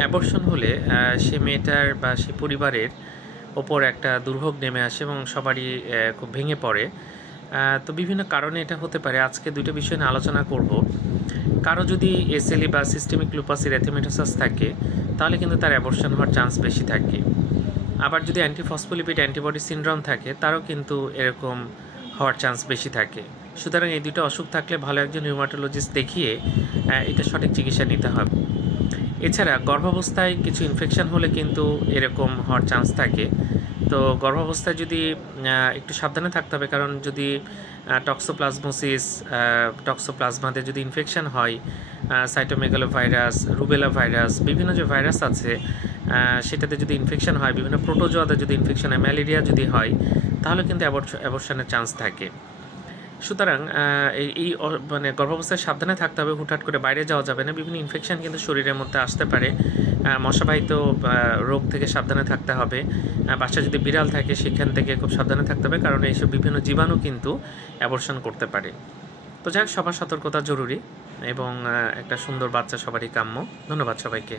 Abortion হলে সে মেয়েটার বা সে পরিবারের ওপর একটা দুর্ভোগ নেমে আসে এবং সবারই খুব ভেঙে পড়ে। তো বিভিন্ন কারণে এটা হতে পারে। আজকে দুটো বিষয় নিয়ে আলোচনা করব। কারো যদি এসএলই বা সিস্টেমিক লুপাস এরিথেমেটোসাস থাকে তাহলে কিন্তু তার অ্যাবর্শন হওয়ার চান্স বেশি থাকে। আবার যদি অ্যান্টিফসফোলিপিড অ্যান্টিবডি সিনড্রোম থাকে তারও কিন্তু এরকম হওয়ার চান্স বেশি থাকে। সুতরাং এই দুটো অসুখ থাকলে ভালো একজন রিউমাটোলজিস্ট দেখিয়ে এটা সঠিক চিকিৎসা নিতে হবে। এছাড়া গর্ভাবস্থায় কিছু ইনফেকশন হলে কিন্তু এরকম হওয়ার চান্স থাকে। তো গর্ভাবস্থায় যদি একটু সাবধানে থাকতে হবে, কারণ যদি টক্সোপ্লাজমোসিস, টক্সোপ্লাজমাতে যদি ইনফেকশন হয়, সাইটোমেগালো ভাইরাস, রুবেলা ভাইরাস, বিভিন্ন যে ভাইরাস আছে সেটাতে যদি ইনফেকশন হয়, বিভিন্ন প্রোটোজোয়াতে যদি ইনফেকশন হয়, ম্যালেরিয়া যদি হয়, তাহলে কিন্তু অ্যাবর্শনের চান্স থাকে। সুতরাং এই মানে গর্ভাবস্থায় সাবধানে থাকতে হবে, হুটহাট করে বাইরে যাওয়া যাবে না। বিভিন্ন ইনফেকশন কিন্তু শরীরের মধ্যে আসতে পারে। মশাবাহিত রোগ থেকে সাবধানে থাকতে হবে। বাসায় যদি বিড়াল থাকে সেখান থেকে খুব সাবধানে থাকতে হবে, কারণ এইসব বিভিন্ন জীবাণু কিন্তু অ্যাবর্শন করতে পারে। তো যাই হোক, সবার সতর্কতা জরুরি এবং একটা সুন্দর বাচ্চা সবারই কাম্য। ধন্যবাদ সবাইকে।